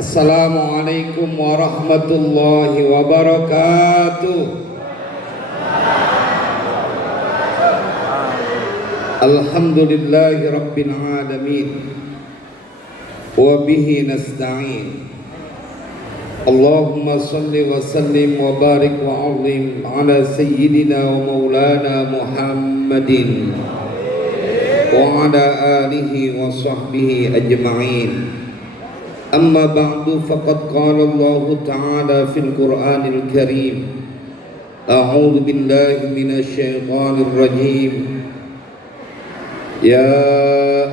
Assalamualaikum warahmatullahi wabarakatuh. Alhamdulillahi rabbil alamin. Wa bihi nasta'in. Allahumma salli wa sallim wa barik wa azim ala sayyidina wa maulana Muhammadin wa ala alihi wa sahbihi ajma'in. Amma ba'du, faqad qala Allah ta'ala fil Qur'anil Karim. A'udzu billahi minasy syaithanir rajim. Ya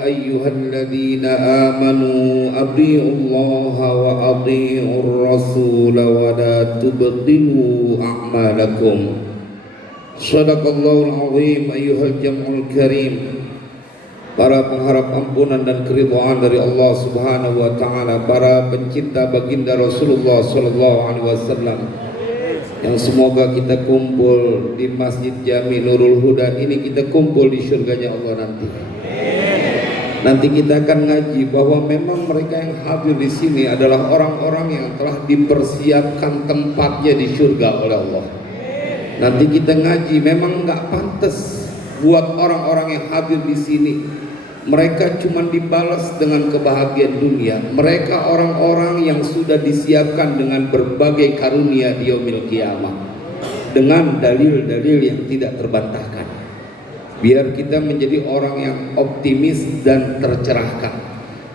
ayyuhalladzina amanu athi'ullaha wa athi'ur rasul wa la tubtilu a'malakum. Shadaqallahul azim. Ayyuhal jam'ul karim, para pengharap ampunan dan keridhaan dari Allah Subhanahu wa taala, para pencinta baginda Rasulullah sallallahu alaihi wasallam, yang semoga kita kumpul di Masjid Jami Nurul Huda ini, kita kumpul di surganya Allah nanti. Nanti kita akan ngaji bahwa memang mereka yang hadir di sini adalah orang-orang yang telah dipersiapkan tempatnya di surga oleh Allah. Nanti kita ngaji, memang nggak pantas buat orang-orang yang hadir di sini. Mereka cuma dibalas dengan kebahagiaan dunia. Mereka orang-orang yang sudah disiapkan dengan berbagai karunia di yaumil qiyamah, dengan dalil-dalil yang tidak terbantahkan. Biar kita menjadi orang yang optimis dan tercerahkan.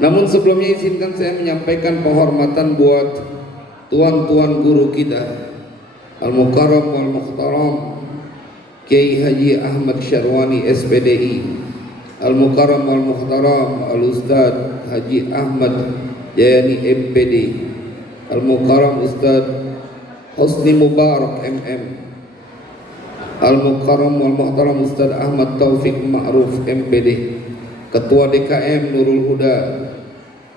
Namun sebelumnya izinkan saya menyampaikan penghormatan buat tuan-tuan guru kita, Al-Mukarram wal Mukhtaram Kiai Haji Ahmad Syarwani SPDI, Al-Mukarram wal Mukhtaram Al-Ustadz Haji Ahmad Jayani MPD, Al-Mukarram Ustadz Husni Mubarak MM, Al-Mukarram wal Mukhtaram Ustadz Ahmad Taufik Ma'ruf MPD, Ketua DKM Nurul Huda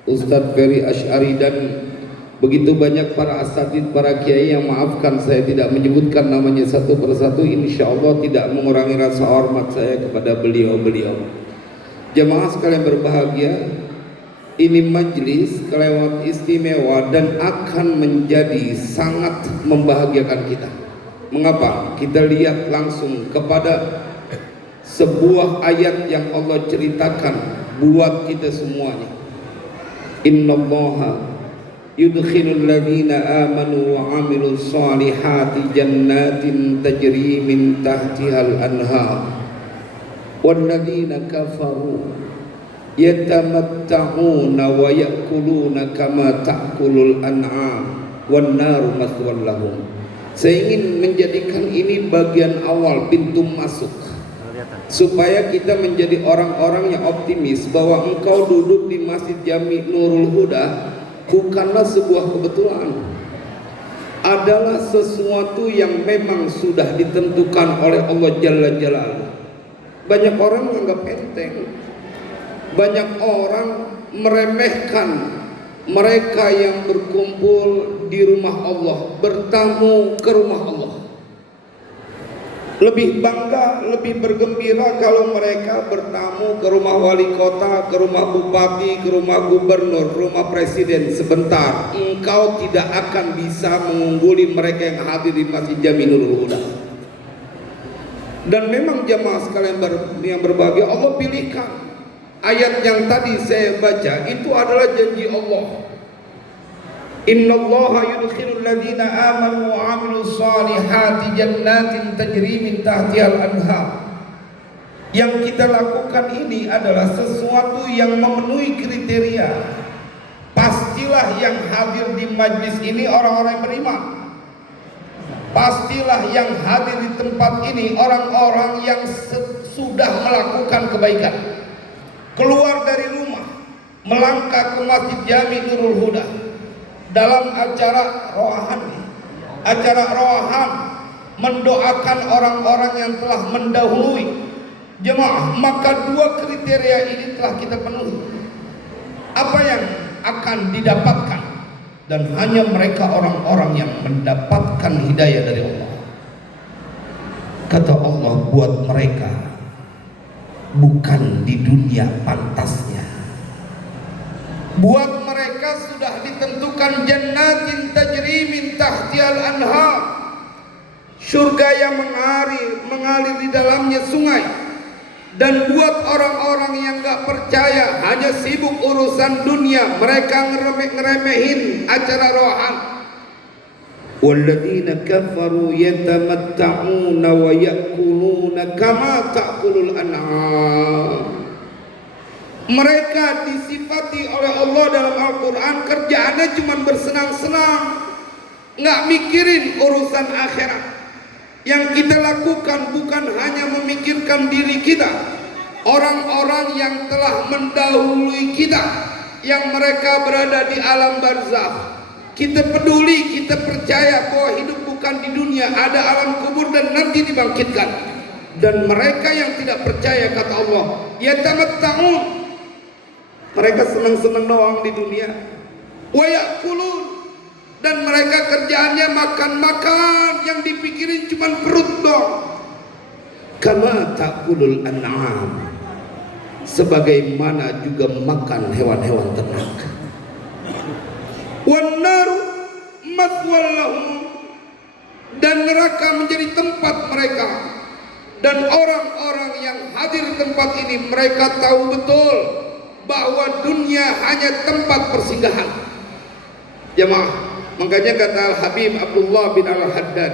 Ustadz Ferry Asy'ari, dan begitu banyak para asatidz, para kiai yang maafkan saya tidak menyebutkan namanya satu persatu. Insya Allah tidak mengurangi rasa hormat saya kepada beliau-beliau. Jamaah sekalian berbahagia, ini majelis kelewat istimewa dan akan menjadi sangat membahagiakan kita. Mengapa? Kita lihat langsung kepada sebuah ayat yang Allah ceritakan buat kita semuanya. Innallaha yudkhilul ladzina amanu wa 'amilus shalihati jannatin tajri min tahtihal anhar walladzina kafaru yatamatta'una wa ya'kuluna kama ta'kulul an'am wan naru maswal lahum. Saya ingin menjadikan ini bagian awal, pintu masuk, supaya kita menjadi orang-orang yang optimis bahwa engkau duduk di Masjid Jami Nurul Huda bukanlah sebuah kebetulan, adalah sesuatu yang memang sudah ditentukan oleh Allah Jalla Jalaluhu. Banyak orang menganggap enteng, banyak orang meremehkan mereka yang berkumpul di rumah Allah, bertamu ke rumah Allah. Lebih bangga, lebih bergembira kalau mereka bertamu ke rumah wali kota, ke rumah bupati, ke rumah gubernur, rumah presiden. Sebentar, engkau tidak akan bisa mengungguli mereka yang hadir di Masjid Jami Nurul Huda. Dan memang jamaah sekalian yang berbahagia, Allah pilihkan ayat yang tadi saya baca, itu adalah janji Allah. Innallaha yudkhilul ladzina amanu wa 'amilus shalihati jannatin tajri min tahtihal anhar. Yang kita lakukan ini adalah sesuatu yang memenuhi kriteria. Pastilah yang hadir di majlis ini orang-orang yang beriman. Pastilah yang hadir di tempat ini orang-orang yang sudah melakukan kebaikan. Keluar dari rumah, melangkah ke Masjid Jami Nurul Huda dalam acara rohan, mendoakan orang-orang yang telah mendahului jemaah. Maka dua kriteria ini telah kita penuhi. Apa yang akan didapatkan? Dan hanya mereka orang-orang yang mendapatkan hidayah dari Allah. Kata Allah, buat mereka bukan di dunia pantasnya. Buat mereka sudah ditentukan jannatin tajri min tahtihal anhar, surga yang mengalir di dalamnya sungai. Dan buat orang-orang yang gak percaya, hanya sibuk urusan dunia, mereka ngeremehin acara rohani. Walladzina kafaru yatamatta'una wa ya'kuluna kama ta'kulul an'am. Mereka disifati oleh Allah dalam Al-Quran kerjaannya cuma bersenang-senang, nggak mikirin urusan akhirat. Yang kita lakukan bukan hanya memikirkan diri kita, orang-orang yang telah mendahului kita, yang mereka berada di alam barzakh. Kita peduli, kita percaya bahwa hidup bukan di dunia, ada alam kubur dan nanti dibangkitkan. Dan mereka yang tidak percaya, kata Allah, yatamatta'un, mereka senang-senang doang di dunia. Wa ya'kulun, dan mereka kerjaannya makan-makan, yang dipikirin cuma perut dong. Kama ta'kulul an'am, sebagaimana juga makan hewan-hewan ternak. Wan naru mathwal lahum, dan neraka menjadi tempat mereka. Dan orang-orang yang hadir di tempat ini, mereka tahu betul bahwa dunia hanya tempat persinggahan. Jemaah, makanya kata Al-Habib Abdullah bin Al-Haddad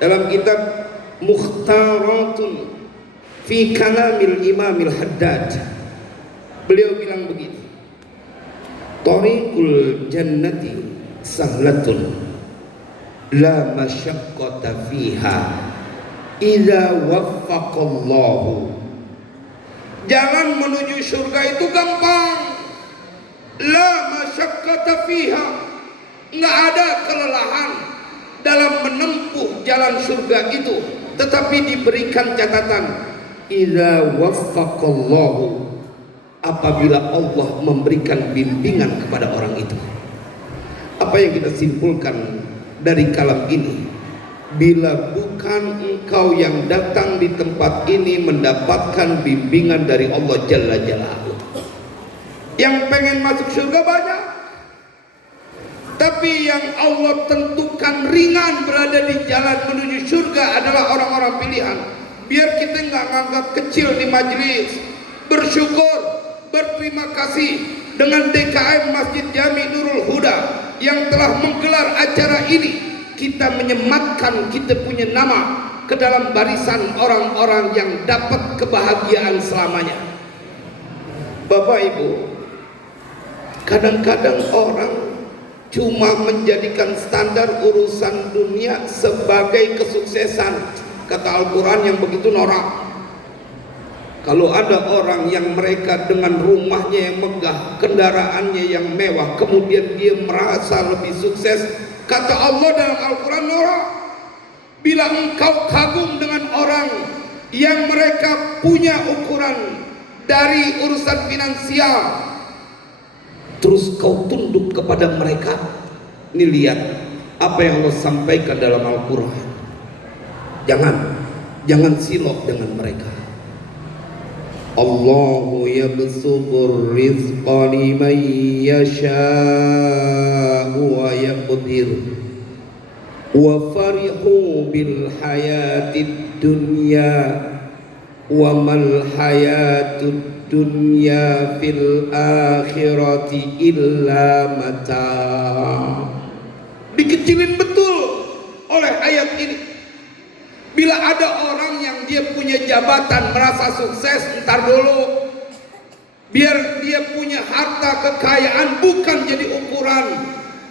dalam kitab Mukhtaratun fi Kalamil Imam Al-Haddad, beliau bilang begini: Tariqul jannati sahlatun la masyaqqata fiha idza waffaqallahu. Jalan menuju surga itu gampang, la masyaqqata fiha, nggak ada kelelahan dalam menempuh jalan surga itu, tetapi diberikan catatan idza waffaqallahu, apabila Allah memberikan bimbingan kepada orang itu. Apa yang kita simpulkan dari kalam ini? Bila bukan engkau yang datang di tempat ini mendapatkan bimbingan dari Allah Jalla Jalaluhu. Yang pengen masuk surga banyak, tapi yang Allah tentukan ringan berada di jalan menuju surga adalah orang-orang pilihan. Biar kita nggak nganggap kecil di majelis, bersyukur, berterima kasih dengan DKM Masjid Jami Nurul Huda yang telah menggelar acara ini. Kita menyematkan kita punya nama ke dalam barisan orang-orang yang dapat kebahagiaan selamanya. Bapak Ibu, kadang-kadang orang cuma menjadikan standar urusan dunia sebagai kesuksesan. Kata Al-Quran yang begitu norak. Kalau ada orang yang mereka dengan rumahnya yang megah, kendaraannya yang mewah, kemudian dia merasa lebih sukses, kata Allah dalam Al-Quran norak. Bila engkau kagum dengan orang yang mereka punya ukuran dari urusan finansial, terus kau tunduk kepada mereka, ini lihat apa yang Allah sampaikan dalam Al-Quran. Jangan silap dengan mereka. Allahu yabsutur rizqa liman yasha'u wa yaqdir wa farihu bil hayatid dunya wa mal hayatud dunya fil akhirati illa mata'. Dikecilin betul oleh ayat ini. Bila ada orang yang dia punya jabatan merasa sukses, ntar dulu, biar dia punya harta kekayaan bukan jadi ukuran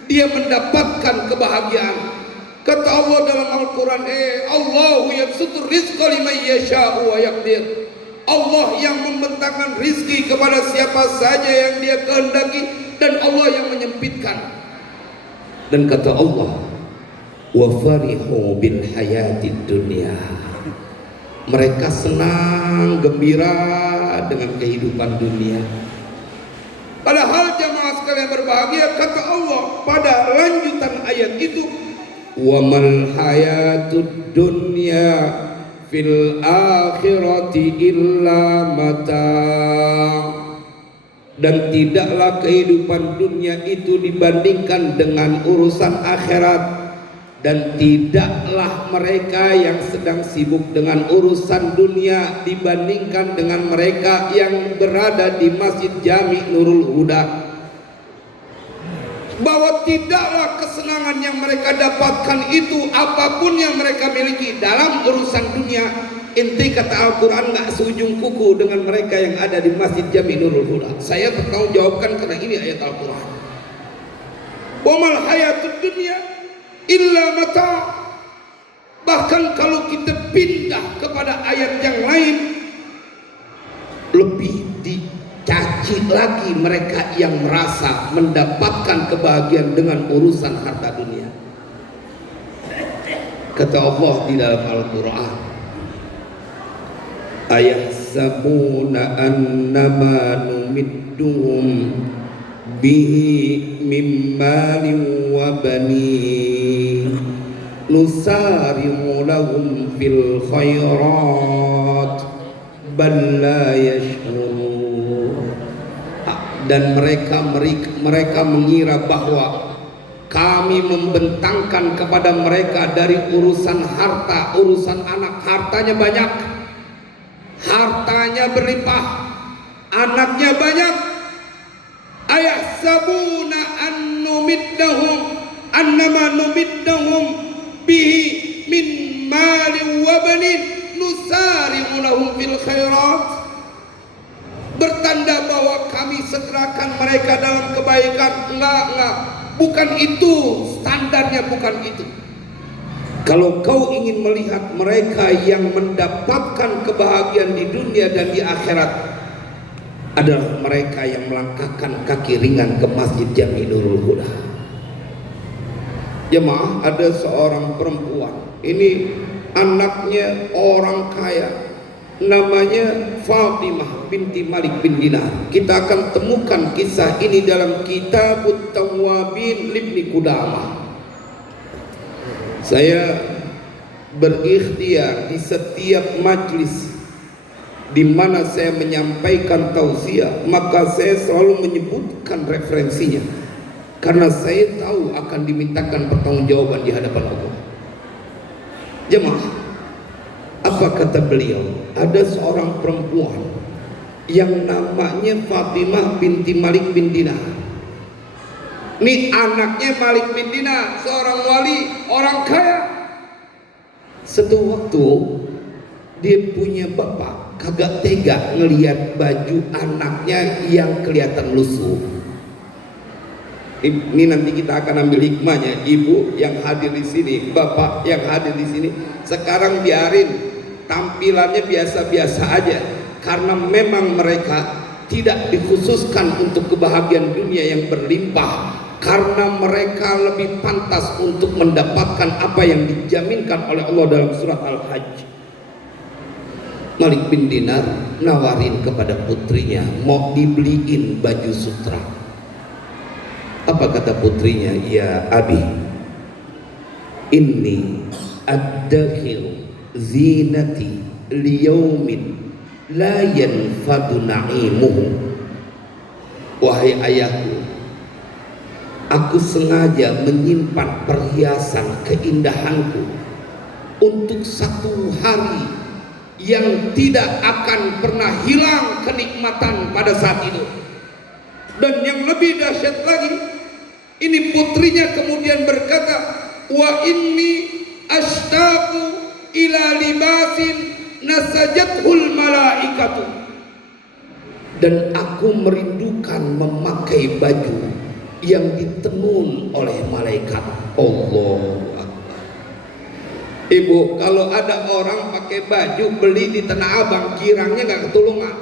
dia mendapatkan kebahagiaan. Kata Allah dalam Al-Quran, Allahu yabsutur rizqa liman yasha'u wa yaqdir. Allah yang membentangkan rizki kepada siapa saja yang dia kehendaki, dan Allah yang menyempitkan. Dan kata Allah, wa farihu bil hayatid dunya, mereka senang gembira dengan kehidupan dunia. Padahal jamaah sekalian berbahagia, kata Allah pada lanjutan ayat itu, wa mal hayatud dunya fil akhirati illa mata'. dan tidaklah kehidupan dunia itu dibandingkan dengan urusan akhirat, dan tidaklah mereka yang sedang sibuk dengan urusan dunia dibandingkan dengan mereka yang berada di Masjid Jami Nurul Huda, bahwa tidaklah kesenangan yang mereka dapatkan itu apapun yang mereka miliki dalam urusan dunia. Inti kata Al-Quran nggak seujung kuku dengan mereka yang ada di Masjid Jami Nurul Huda. Saya bertanggung jawabkan karena ini ayat Al-Quran. Wa mal hayatud dunya illa mata. Bahkan kalau kita pindah kepada ayat yang lain, lebih dicaci lagi mereka yang merasa mendapatkan kebahagiaan dengan urusan harta dunia. Kata Allah di dalam Al-Quran, ayahsabuna annama numidduhum bihi min malin wa banin nusari'u lahum fil khairat bal la yash'urun. Dan mereka mengira bahwa kami membentangkan kepada mereka dari urusan harta, urusan anak. Hartanya banyak, hartanya berlimpah, anaknya banyak. Ayahsabuna annama numiddahum bihi min mali wa banin nusari'u lahum fil khairat. Bertanda bahwa kami segerakan mereka dalam kebaikan. Enggak, bukan itu standarnya, bukan itu. Kalau kau ingin melihat mereka yang mendapatkan kebahagiaan di dunia dan di akhirat, adalah mereka yang melangkahkan kaki ringan ke Masjid Jami Nurul Huda. Jemaah, ada seorang perempuan, ini anaknya orang kaya, namanya Fatimah binti Malik bin Dinar. Kita akan temukan kisah ini dalam Kitabut Tawwabin Libni Qudamah. Saya berikhtiar di setiap majlis di mana saya menyampaikan tausiah, maka saya selalu menyebutkan referensinya, karena saya tahu akan dimintakan pertanggungjawaban di hadapan Allah. Jemaah, apa kata beliau? Ada seorang perempuan yang namanya Fatimah binti Malik bin Dinar. Ini anaknya Malik bin Dinar, seorang wali, orang kaya. Satu waktu dia punya bapak kagak tega ngelihat baju anaknya yang kelihatan lusuh. Ini nanti kita akan ambil hikmahnya. Ibu yang hadir di sini, bapak yang hadir di sini, sekarang biarin tampilannya biasa-biasa aja, karena memang mereka tidak dikhususkan untuk kebahagiaan dunia yang berlimpah, karena mereka lebih pantas untuk mendapatkan apa yang dijaminkan oleh Allah dalam surat Al-Hajj. Malik bin Dinar nawarin kepada putrinya mau dibeliin baju sutra. Apa kata putrinya? Ya abi, inni ad-dakhil zinati liyaumin la yanfadu na'imuhu. Wahai ayahku, aku sengaja menyimpan perhiasan keindahanku untuk satu hari yang tidak akan pernah hilang kenikmatan pada saat itu. Dan yang lebih dahsyat lagi, ini putrinya kemudian berkata, wa inni ashtaqu ila libasin nasajathul malaikatu. Dan aku merindukan memakai baju yang ditenun oleh malaikat. Allah. Ibu, kalau ada orang pakai baju beli di Tanah Abang, girangnya nggak ketulungan.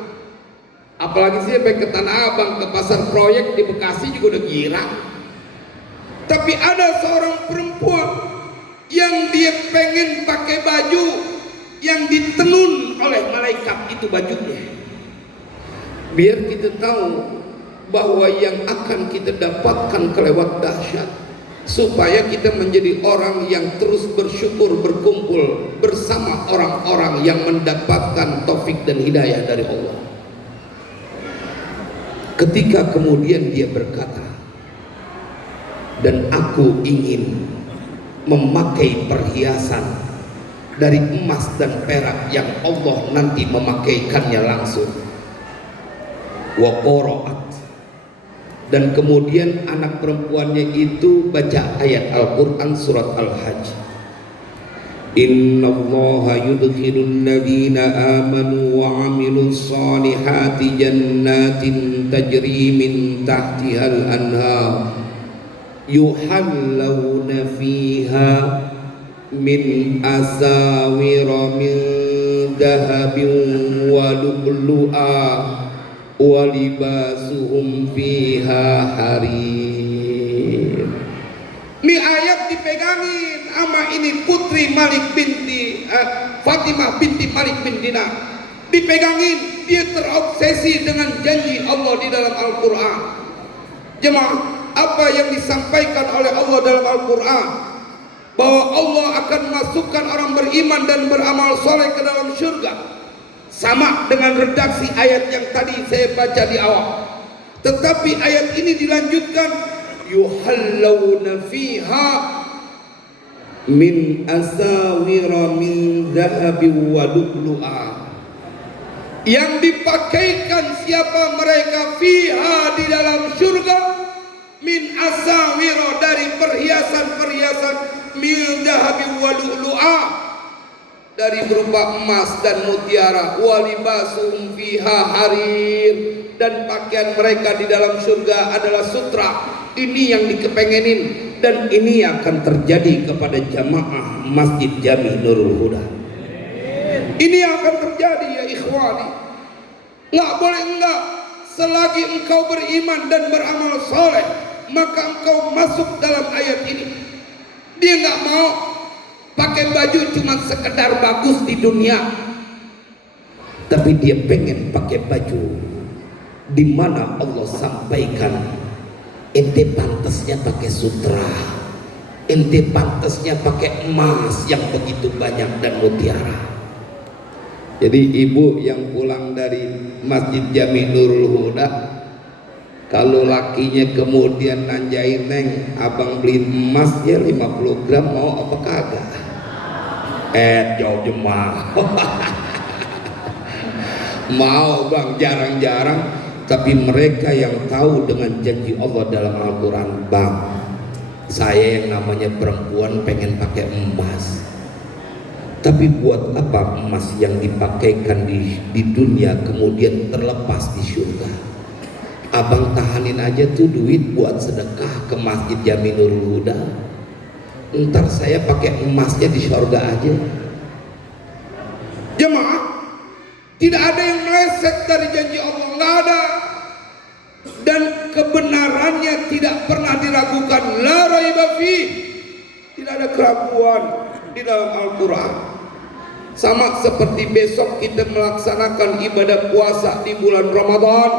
Apalagi sih sampai ke Tanah Abang, ke pasar proyek di Bekasi juga udah girang. Tapi ada seorang perempuan yang dia pengen pakai baju yang ditenun oleh malaikat, itu bajunya. Biar kita tahu bahwa yang akan kita dapatkan kelewat dahsyat, supaya kita menjadi orang yang terus bersyukur, berkumpul bersama orang-orang yang mendapatkan taufik dan hidayah dari Allah. Ketika kemudian dia berkata, dan aku ingin memakai perhiasan dari emas dan perak yang Allah nanti memakaikannya langsung. Wa qara'at, dan kemudian anak perempuannya itu baca ayat Al-Quran surat Al-Hajj. Innallaha yudkhilul ladhina amanu wa amilus salihati jannatin tajri min tahtihal anhar yuhallawna fiha min asawira min dahabin wa lu'lu'a wa libasuhum fiha harir. Ini ayat dipegangin sama ini putri Malik binti Fatimah binti Malik bin Dinar. Dipegangin, dia terobsesi dengan janji Allah di dalam Al-Quran. Jemaah, apa yang disampaikan oleh Allah dalam Al-Quran, bahwa Allah akan masukkan orang beriman dan beramal soleh ke dalam surga, sama dengan redaksi ayat yang tadi saya baca di awal. Tetapi ayat ini dilanjutkan, yuhallawna fiha min asawira min dhahabin wa lu'lu'a, yang dipakaikan siapa mereka fiha di dalam surga, min asawira dari perhiasan-perhiasan, min dhahabin wa lu'lu'a dari berupa emas dan mutiara, wa libasuhum fiha harir, dan pakaian mereka di dalam surga adalah sutra. Ini yang dikepengenin, dan ini akan terjadi kepada jamaah Masjid Jami Nurul Huda. Ini yang akan terjadi ya ikhwani. Nggak boleh enggak. Selagi engkau beriman dan beramal soleh, maka engkau masuk dalam ayat ini. Dia nggak mau pakai baju cuma sekedar bagus di dunia, tapi dia pengen pakai baju di mana Allah sampaikan, ente pantasnya pakai sutra, ente pantasnya pakai emas yang begitu banyak dan mutiara. Jadi ibu yang pulang dari Masjid Jami Nurul Huda, kalau lakinya kemudian nanjain, neng abang beli emas ya 50 gram, mau apa kagak? Jauh jemaah. Mau bang, jarang-jarang. Tapi mereka yang tahu dengan janji Allah dalam Al-Quran, bang, saya yang namanya perempuan pengen pakai emas, tapi buat apa emas yang dipakaikan di dunia kemudian terlepas di surga? Abang tahanin aja tuh duit buat sedekah ke Masjid Jami Nurul Huda, ntar saya pakai emasnya di surga aja. Jemaah, tidak ada yang meleset dari janji Allah, nggak ada, dan kebenarannya tidak pernah diragukan. La raiba fi, tidak ada keraguan di dalam Al-Quran. Sama seperti besok kita melaksanakan ibadah puasa di bulan Ramadan,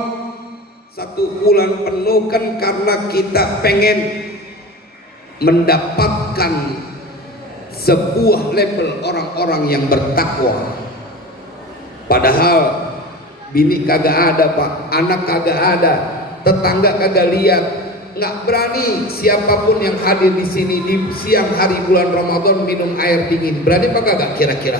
1 bulan penuh, kan karena kita pengen mendapatkan sebuah label orang-orang yang bertakwa. Padahal bini kagak ada pak, anak kagak ada, tetangga kagak lihat, nggak berani siapapun yang hadir di sini di siang hari bulan Ramadan minum air dingin. Berani apa kagak kira-kira?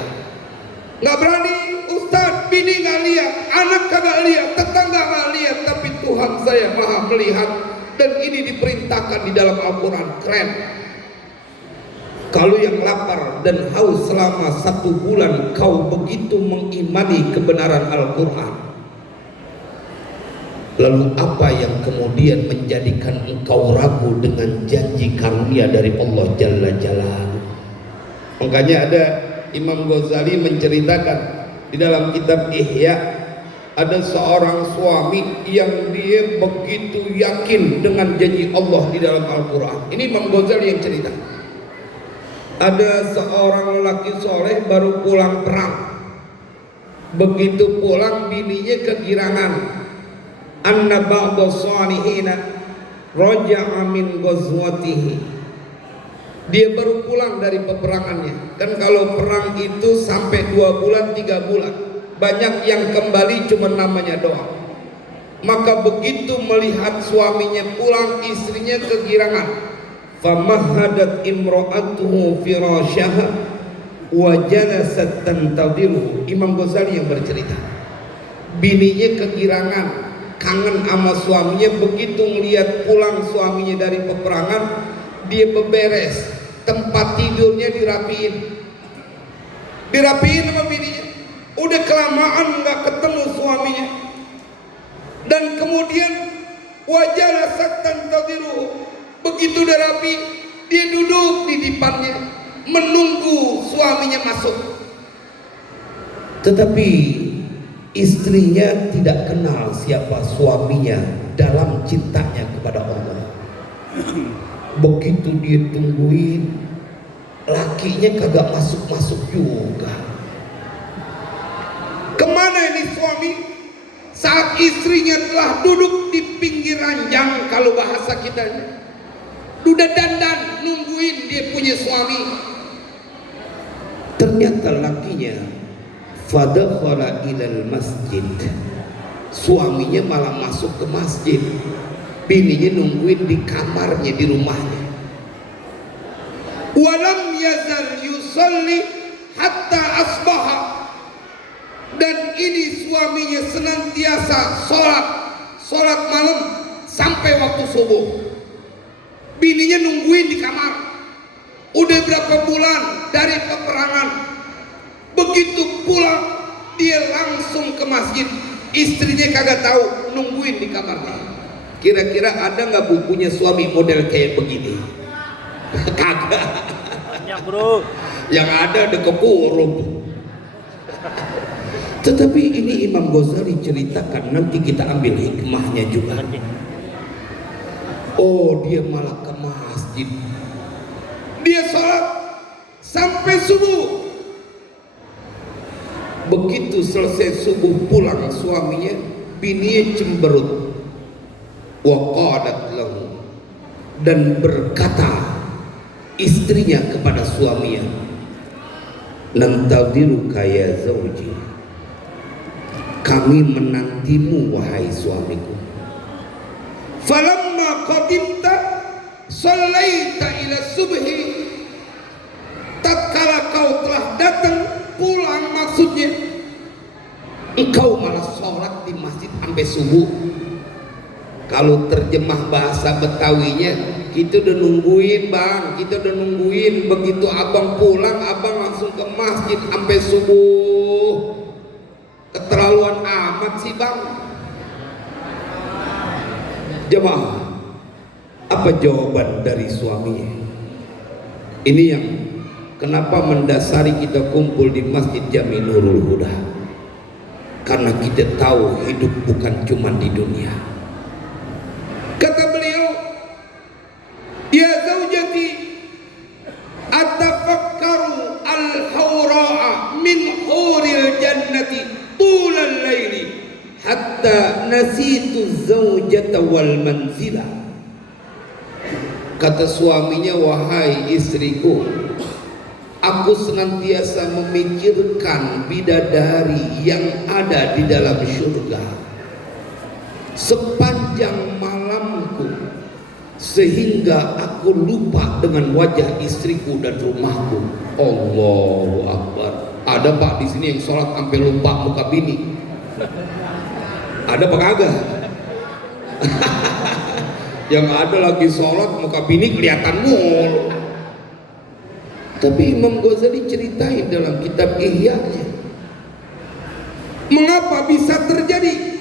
Nggak berani. Ustadz, bini nggak lihat, anak kagak lihat, tetangga nggak lihat, tapi Tuhan saya maha melihat, dan ini diperintahkan di dalam Al-Quran. Keren. Kalau yang lapar dan haus selama 1 bulan kau begitu mengimani kebenaran Al-Quran, lalu apa yang kemudian menjadikan engkau ragu dengan janji karunia dari Allah Jalla Jalaluhu? Makanya ada Imam Ghazali menceritakan di dalam kitab Ihya, ada seorang suami yang dia begitu yakin dengan janji Allah di dalam Al-Quran. Ini Imam Ghazali yang cerita. Ada seorang lelaki soleh baru pulang perang. Begitu pulang bininya kegirangan. Anna ba'da salihina raja'a min ghazwatihi. Dia baru pulang dari peperangannya. Kan kalau perang itu sampai 2 bulan 3 bulan, banyak yang kembali cuma namanya doang. Maka begitu melihat suaminya pulang, istrinya kegirangan. Famahhadat imra'atuhu firasyaha wa jalasat tantadhiru. Imam Ghazali yang bercerita, bininya kegirangan, kangen sama suaminya. Begitu melihat pulang suaminya dari peperangan, dia beberes, tempat tidurnya dirapiin sama bininya. Udah kelamaan nggak ketemu suaminya, dan kemudian wajah saktan tadiru. Begitu udah rapi, dia duduk di depannya menunggu suaminya masuk. Tetapi istrinya tidak kenal siapa suaminya dalam cintanya kepada Allah. Begitu dia tungguin, lakinya kagak masuk-masuk juga. Kemana ini suami? Saat istrinya telah duduk di pinggir ranjang, kalau bahasa kita, udah dandan nungguin dia punya suami. Ternyata lakinya fadakhala ilal masjid, suaminya malah masuk ke masjid, bininya nungguin di kamarnya, di rumahnya. Walam yazal yusalli hatta asbaha, dan ini suaminya senantiasa sholat malam sampai waktu subuh. Bininya nungguin di kamar. Udah berapa bulan dari peperangan, begitu pulang dia langsung ke masjid. Istrinya kagak tahu, nungguin di kamarnya. Kira-kira ada nggak bukunya suami model kayak begini? Kagak. Banyak bro. Yang ada kekurung. Tetapi ini Imam Ghazali ceritakan, nanti kita ambil hikmahnya juga. Oh, dia malah ke masjid, dia sholat sampai subuh. Begitu selesai subuh pulang suaminya, bininya cemberut. Wa qalat lahu, dan berkata istrinya kepada suaminya, nantadiruka ya zauji, kami menantimu wahai suamiku. Falamma qadimta sallaita ila subhi, tatkala kau telah datang pulang, maksudnya engkau malah sholat di masjid sampai subuh. Kalau terjemah bahasa Betawinya, kita udah nungguin bang, kita udah nungguin. Begitu abang pulang, abang langsung ke masjid sampai subuh. Keterlaluan amat sih bang. Jemaah, apa jawaban dari suaminya? Ini yang kenapa mendasari kita kumpul di Masjid Jami Nurul Huda. Karena kita tahu hidup bukan cuma di dunia. Kata beliau, ya zaujati atafakkaru al-hawra'a min huril jannati tulal laili hatta nasitu zaujata wal manzila. Kata suaminya, wahai istriku, aku senantiasa memikirkan bidadari yang ada di dalam surga sepanjang malamku, sehingga aku lupa dengan wajah istriku dan rumahku. Allahu Akbar. Ada pak di sini yang sholat sampai lupa muka bini? Ada apa kagak? Yang ada lagi sholat muka bini kelihatan mulu. Tapi Imam Ghazali ceritain dalam kitab Ihya-nya, mengapa bisa terjadi.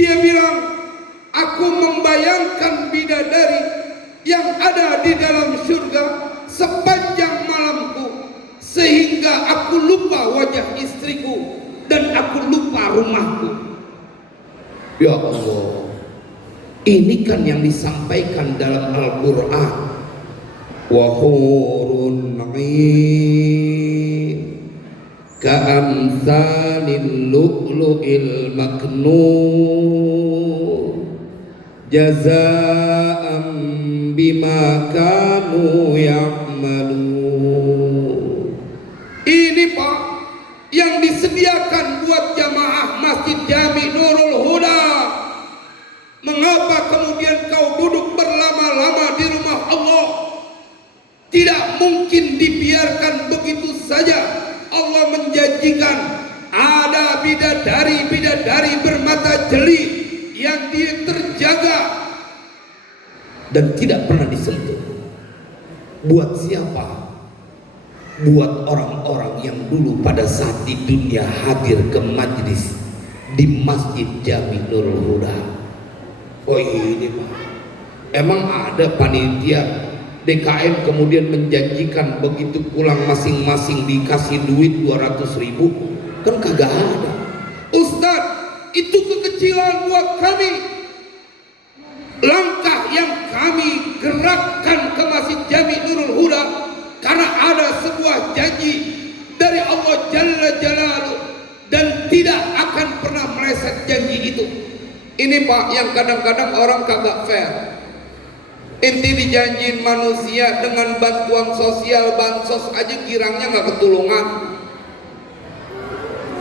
Dia bilang, aku membayangkan bidadari yang ada di dalam surga sepanjang malamku, sehingga aku lupa wajah istriku dan aku lupa rumahku. Ya Allah, ini kan yang disampaikan dalam Al-Quran. Wa hurun 'ain ka'amsalil lu'lu'il maknun jazaa'an bima kanu ya'malun. Ini Pak yang disediakan buat jamaah Masjid Jami Nurul Huda mungkin dibiarkan begitu saja. Allah menjanjikan ada bidadari bermata jeli yang dia terjaga dan tidak pernah disentuh. Buat siapa? Buat orang-orang yang dulu pada saat di dunia hadir ke majlis di Masjid Jami Nurul Huda. Oh ini Pak, emang ada panitia DKM kemudian menjanjikan begitu pulang masing-masing dikasih duit 200.000? Kan kagak ada. Ustadz, itu kekecilan buat kami. Langkah yang kami gerakkan ke Masjid Jami Nurul Huda karena ada sebuah janji dari Allah Jalla Jalaluhu dan tidak akan pernah meleset janji itu. Ini Pak yang kadang-kadang orang kagak fair. Inti dijanjiin manusia dengan bantuan sosial, bansos aja girangnya nggak ketulungan.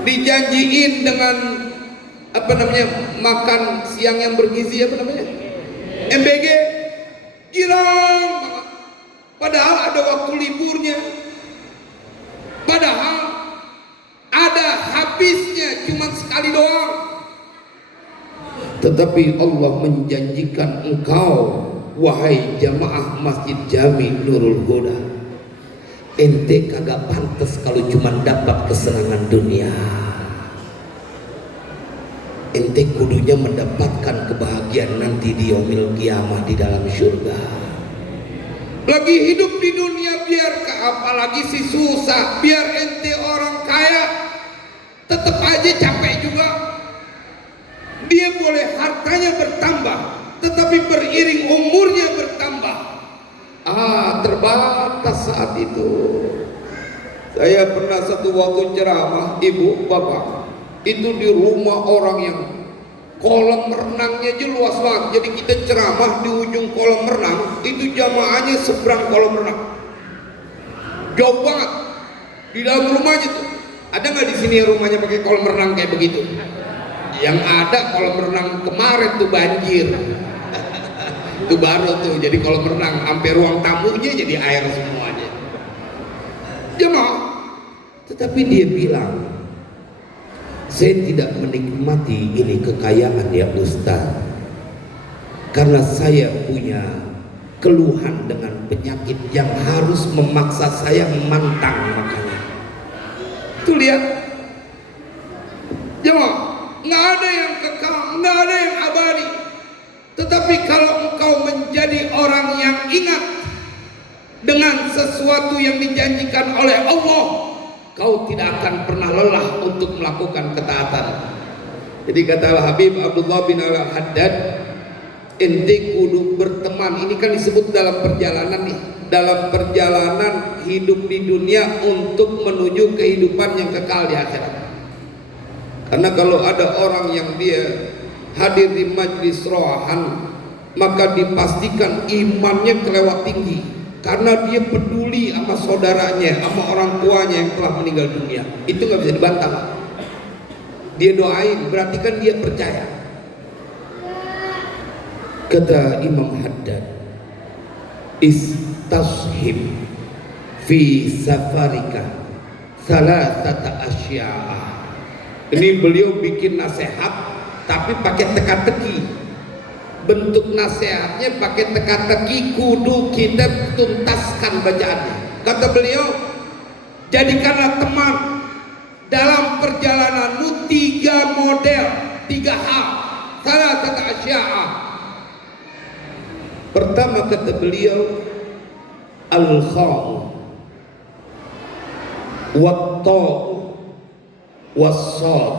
Dijanjiin dengan makan siang yang bergizi MBG, girang banget. Padahal ada waktu liburnya, padahal ada habisnya cuma sekali doang. Tetapi Allah menjanjikan engkau, wahai jamaah Masjid Jami Nurul Huda, ente kagak pantas kalau cuma dapat kesenangan dunia. Ente kudunya mendapatkan kebahagiaan nanti di yaumil kiamah di dalam surga. Lagi hidup di dunia biar apalagi si susah, biar ente orang kaya tetap aja capek juga. Dia boleh hartanya bertambah, tetapi beriring umurnya bertambah. Terbatas saat itu. Saya pernah satu waktu ceramah, ibu bapak, itu di rumah orang yang kolam renangnya aja luas banget. Jadi kita ceramah di ujung kolam renang, itu jamaahnya seberang kolam renang, jauh banget. Di dalam rumahnya tuh, ada nggak di sini rumahnya pakai kolam renang kayak begitu? Yang ada kolam renang kemarin tuh banjir. Itu baru tuh jadi kolam renang, sampai ruang tamunya jadi air semuanya. Jemaah, tetapi dia bilang, saya tidak menikmati ini kekayaan ya Ustaz, karena saya punya keluhan dengan penyakit yang harus memaksa saya memantang makanan. Tuh lihat, jemaah, nggak ada yang kekal, nggak ada yang abadi. Tetapi kalau engkau menjadi orang yang ingat dengan sesuatu yang dijanjikan oleh Allah, kau tidak akan pernah lelah untuk melakukan ketaatan. Jadi kata Habib Abdullah bin Al-Haddad, ente kudu berteman. Ini kan disebut dalam perjalanan nih, dalam perjalanan hidup di dunia untuk menuju kehidupan yang kekal di akhirat. Karena kalau ada orang yang dia hadir di majlis rohan, maka dipastikan imannya kelewat tinggi, karena dia peduli sama saudaranya, sama orang tuanya yang telah meninggal dunia. Itu nggak bisa dibantah. Dia doain, berarti kan dia percaya. Kata Imam Haddad, istashib fi safarika salasata asya'a. Ini beliau bikin nasihat tapi pakai teka-teki. Bentuk nasihatnya pakai teka-teki, kudu kita tuntaskan bacaannya. Kata beliau, jadikanlah teman dalam perjalananmu 3 model, 3 hal. Salah kata asya'a. Pertama kata beliau, al-kha'u wat-ta'u was-sad.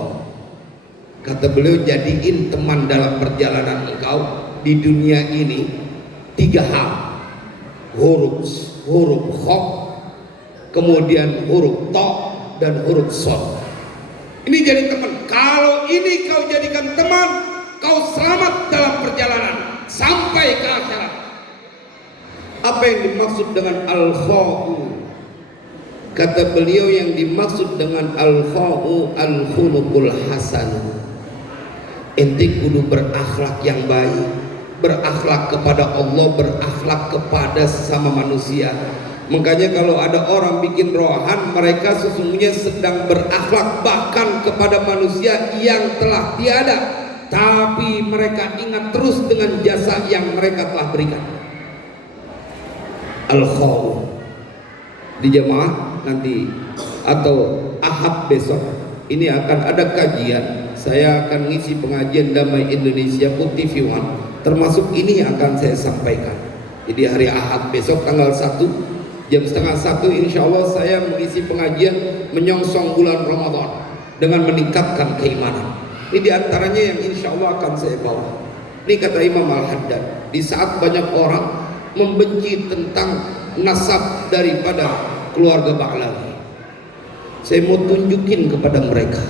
Kata beliau, jadiin teman dalam perjalanan engkau di dunia ini 3 hal. Huruf kha, kemudian huruf ta, dan huruf sad. Ini jadi teman. Kalau ini kau jadikan teman, kau selamat dalam perjalanan sampai ke akhirat. Apa yang dimaksud dengan al-kha'u? Kata beliau, yang dimaksud dengan al-kha'u al-khuluqul hasan. Ente kudu berakhlak yang baik, berakhlak kepada Allah, berakhlak kepada sesama manusia. Makanya kalau ada orang bikin rohan, mereka sesungguhnya sedang berakhlak bahkan kepada manusia yang telah tiada, tapi mereka ingat terus dengan jasa yang mereka telah berikan. Al-Khaw di jemaah nanti atau Ahad besok ini akan ada kajian. Saya akan ngisi pengajian Damai Indonesia Put TV One, termasuk ini yang akan saya sampaikan. Jadi hari Ahad besok tanggal 1 jam 12:30 insya Allah saya mengisi pengajian menyongsong bulan Ramadan dengan meningkatkan keimanan. Ini diantaranya yang insya Allah akan saya bawa. Ini kata Imam Al-Haddad, di saat banyak orang membenci tentang nasab daripada keluarga Ba'lawi, saya mau tunjukin kepada mereka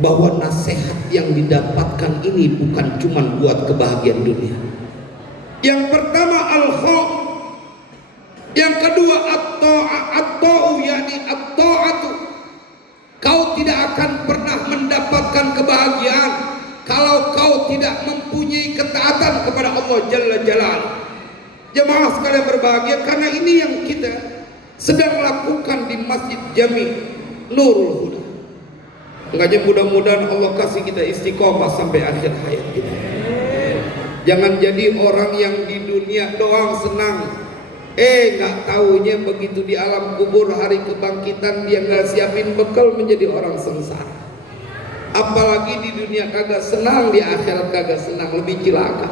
bahwa nasihat yang didapatkan ini bukan cuma buat kebahagiaan dunia. Yang pertama al-khaw, yang kedua at-ta'u, yakni at-ta'atu. Kau tidak akan pernah mendapatkan kebahagiaan kalau kau tidak mempunyai ketaatan kepada Allah Jalla Jalaluhu. Jemaah sekalian berbahagia, karena ini yang kita sedang lakukan di Masjid Jami Nurul Huda. Makanya mudah-mudahan Allah kasih kita istiqomah sampai akhir hayat kita. Jangan jadi orang yang di dunia doang senang, nggak taunya begitu di alam kubur hari kebangkitan dia nggak siapin bekal, menjadi orang sengsara. Apalagi di dunia kagak senang, di akhirat kagak senang, lebih cilaka.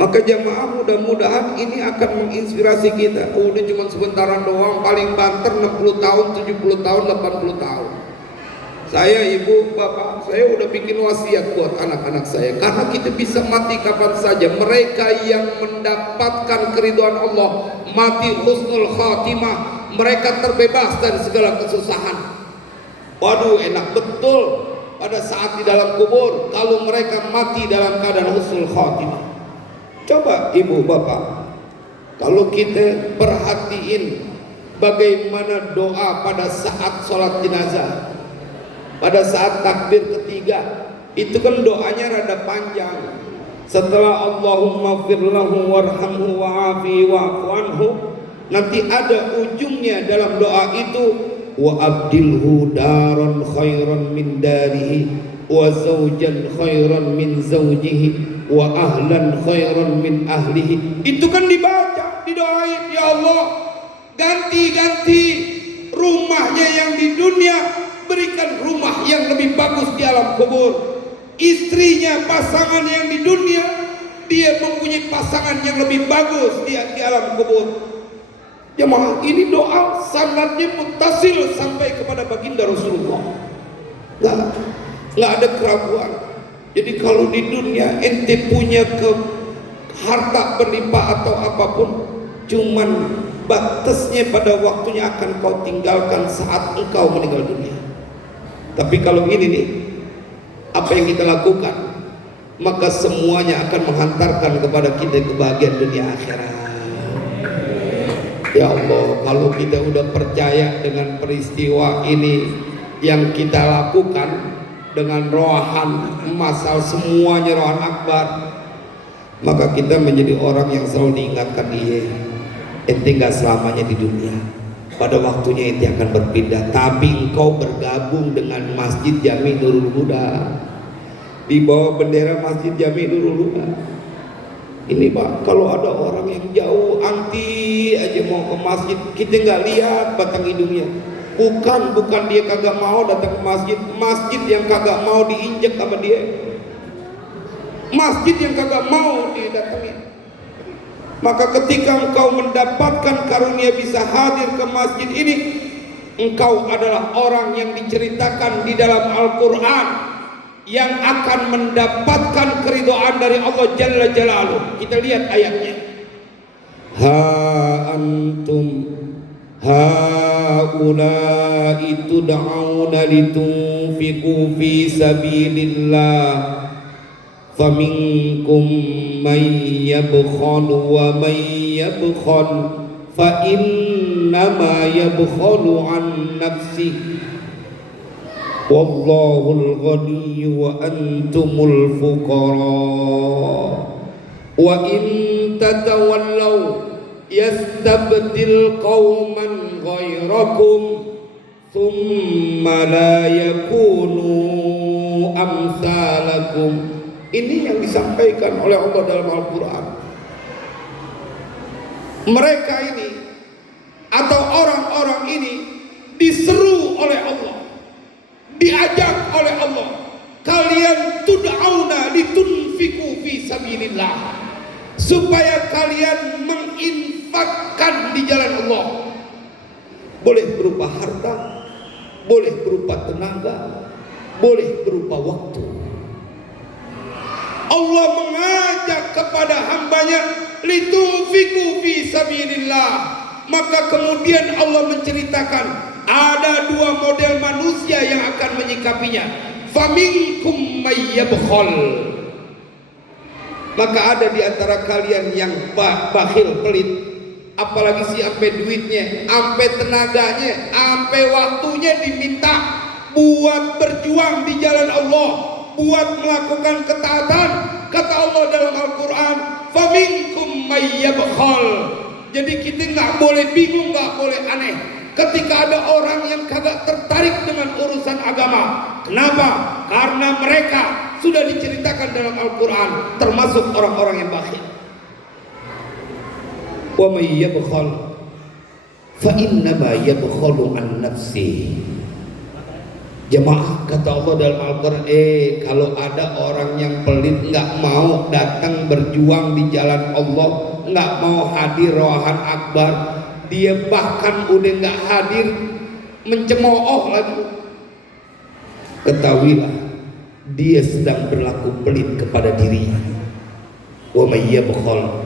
Maka jamaah mudah-mudahan ini akan menginspirasi kita. Udah cuma sebentaran doang, paling banter 60 tahun, 70 tahun, 80 tahun. Saya, ibu, bapak, saya udah bikin wasiat buat anak-anak saya, karena kita bisa mati kapan saja. Mereka yang mendapatkan keridhaan Allah, mati husnul khatimah, mereka terbebas dari segala kesusahan. Waduh, enak betul pada saat di dalam kubur kalau mereka mati dalam keadaan husnul khatimah. Coba ibu bapak, kalau kita perhatiin bagaimana doa pada saat sholat jenazah, pada saat takbir ketiga, itu kan doanya rada panjang. Setelah Allahumma firlahu warhamhu wa'afi wa'fu anhu, nanti ada ujungnya dalam doa itu, wa abdilhu daran khairan min darihi wa zawjan khairan min zawjihi wa ahlan khairan min ahlihi. Itu kan dibaca, didoain, ya Allah ganti-ganti rumahnya yang di dunia, berikan rumah yang lebih bagus di alam kubur. Istrinya, pasangan yang di dunia, dia mempunyai pasangan yang lebih bagus di alam kubur. Jemaah, ini doa sanadnya muttasil sampai kepada baginda Rasulullah. Nggak ada keraguan. Jadi kalau di dunia ente punya harta berlimpah atau apapun, cuman batasnya pada waktunya akan kau tinggalkan saat engkau meninggal dunia. Tapi kalau ini nih, apa yang kita lakukan, maka semuanya akan menghantarkan kepada kita kebahagiaan dunia akhirat. Ya Allah, kalau kita udah percaya dengan peristiwa ini yang kita lakukan dengan rohan masal, semuanya rohan akbar, maka kita menjadi orang yang selalu diingatkan, dia ente gak selamanya di dunia, pada waktunya ente akan berpindah. Tapi engkau bergabung dengan Masjid Jami Nurul Huda, di bawah bendera Masjid Jami Nurul Huda. Ini Pak, kalau ada orang yang jauh anti aja mau ke masjid, kita nggak lihat batang hidungnya. Bukan dia kagak mau datang ke masjid, masjid yang kagak mau diinjek sama dia, masjid yang kagak mau didatangi. Maka ketika engkau mendapatkan karunia bisa hadir ke masjid ini, engkau adalah orang yang diceritakan di dalam Al-Quran yang akan mendapatkan keridhaan dari Allah Jalla Jalaluhu. Kita lihat ayatnya. Ha antum haula'i tud'auna litunfiqu fi sabilillah faminkum man yabkhalu wa man yabkhal fa innama yabkhalu an nafsihi wallahul ghani wa antumul fuqara wa in tatawallaw yastabdil qauman ghairakum thumma la yakunu amsalakum. Ini yang disampaikan oleh Allah dalam Al-Quran. Mereka ini atau orang-orang ini diseru oleh Allah, diajak oleh Allah, kalian tud'auna litunfiku fi sabilillah, supaya kalian menginfakkan di jalan Allah. Boleh berupa harta, boleh berupa tenaga, boleh berupa waktu. Allah mengajak kepada hambanya litunfiku fi sabilillah. Maka kemudian Allah menceritakan ada dua model manusia yang akan menyikapinya. Faminkum mayyabkhal. Maka ada di antara kalian yang bakhil, pelit, apalagi si ampe duitnya, ampe tenaganya, ampe waktunya diminta buat berjuang di jalan Allah, buat melakukan ketaatan. Kata Allah dalam Al-Quran, faminkum mayyabkhal. Jadi kita nggak boleh bingung, nggak boleh aneh ketika ada orang yang kagak tertarik dengan urusan agama. Kenapa? Karena mereka sudah diceritakan dalam Al-Quran termasuk orang-orang yang bakhil. Wa may yabkhal fa innama yabkhalu an nafsi. Jemaah, kata Allah dalam Al-Quran, kalau ada orang yang pelit, nggak mau datang berjuang di jalan Allah, nggak mau hadir Rohan Akbar, dia bahkan udah nggak hadir, mencemooh lagi, ketahuilah dia sedang berlaku pelit kepada dirinya. Wa may yabkhal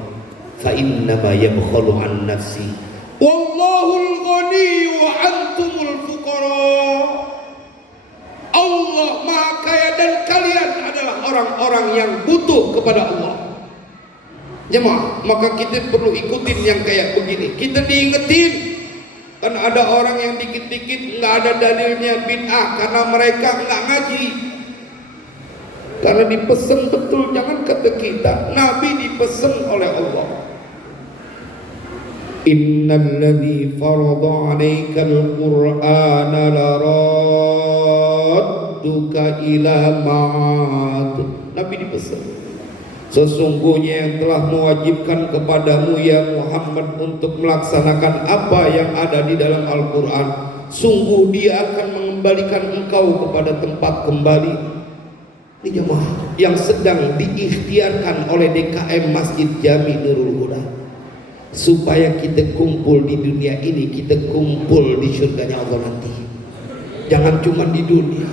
fa innama yabkhalu an nafsi wallahul ghani wa antumul fuqara. Allah Maha Kaya dan kalian adalah orang-orang yang butuh kepada Allah. Jemaah, maka kita perlu ikutin yang kayak begini. Kita diingetin. Kan ada orang yang dikit-dikit nggak ada dalilnya bid'ah karena mereka nggak ngaji. Karena dipesan betul, jangan kata kita, Nabi dipesan oleh Allah. Innal ladzi farada 'alaikal qur'ana laradduka ila ma'ad. Nabi dipesan, sesungguhnya yang telah mewajibkan kepadamu ya Muhammad untuk melaksanakan apa yang ada di dalam Al-Quran, sungguh dia akan mengembalikan engkau kepada tempat kembali. Ini jemaah yang sedang diikhtiarkan oleh DKM Masjid Jami Nurul Huda, supaya kita kumpul di dunia ini, kita kumpul di surganya Allah nanti. Jangan cuma di dunia.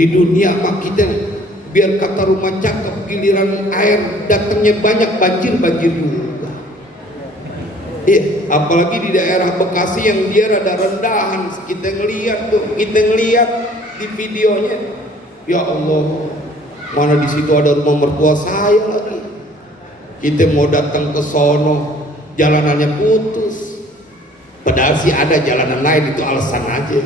Di dunia mah kita biar kata rumah cakep, giliran air datangnya banyak, banjir juga. Apalagi di daerah Bekasi yang dia rada rendahan, kita ngelihat di videonya. Ya Allah, mana di situ ada rumah mertua saya lagi. Kita mau datang ke sono, jalanannya putus. Padahal sih ada jalanan lain, itu alasan aja.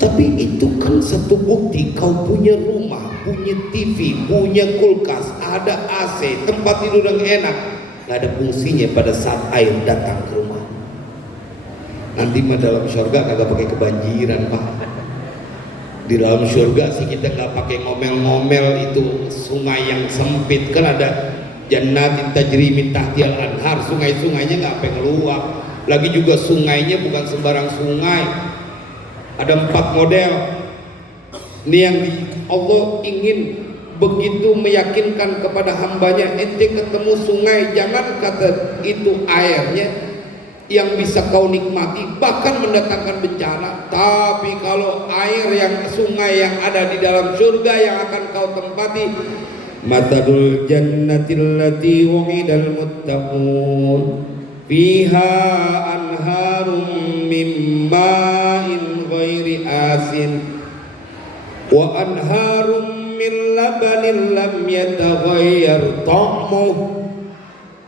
Tapi itu kan satu bukti kau punya rumah, punya TV, punya kulkas, ada AC, tempat tidur yang enak, gak ada fungsinya pada saat air datang ke rumah. Nanti mah dalam surga kagak pakai kebanjiran, Pak. Di dalam surga sih kita nggak pakai ngomel-ngomel itu sungai yang sempit, kan ada jannatin tajri min tahtihal anhar, sungai-sungainya nggak sampai ngeluap. Lagi juga sungainya bukan sembarang sungai, ada 4 model. Ini yang Allah ingin begitu meyakinkan kepada hambanya, ente ketemu sungai jangan kata itu airnya yang bisa kau nikmati bahkan mendatangkan bencana, tapi kalau air yang sungai yang ada di dalam surga yang akan kau tempati, matadul jannatil lati wa'idal muttaqun fiha anharum min ma'in ghairi asin wa anharum min labanin lam yataghayyar ta'muhu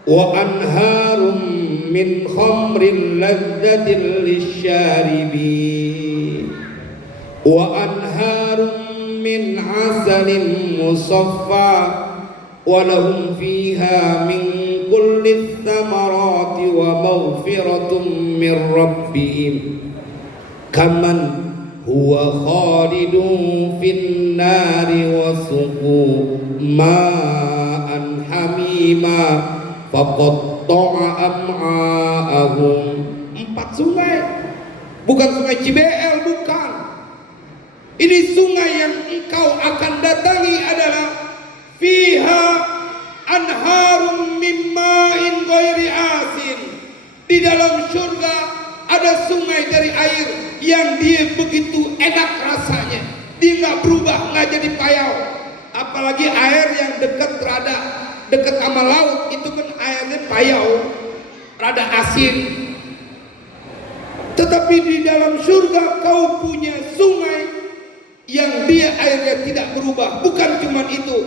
wa anharum min khamrin ladzatin lisyaribin wa anharum min asalin musaffa wa lahum fiha min kulli thamarati wa maghfiratum min rabbihim kaman huwa khalidun fin nari wa suqu ma'an hamima faqatta'a am'a'ahum. 4 sungai, bukan sungai Cibel, bukan. Ini sungai yang engkau akan datangi adalah fiha anharum mimma'in ghairi asin. Di dalam surga ada sungai dari air yang dia begitu enak rasanya. Dia nggak berubah, nggak jadi payau. Apalagi air yang dekat sama laut, itu kan airnya payau, rada asin. Tetapi di dalam surga kau punya sungai yang dia airnya tidak berubah. Bukan cuma itu,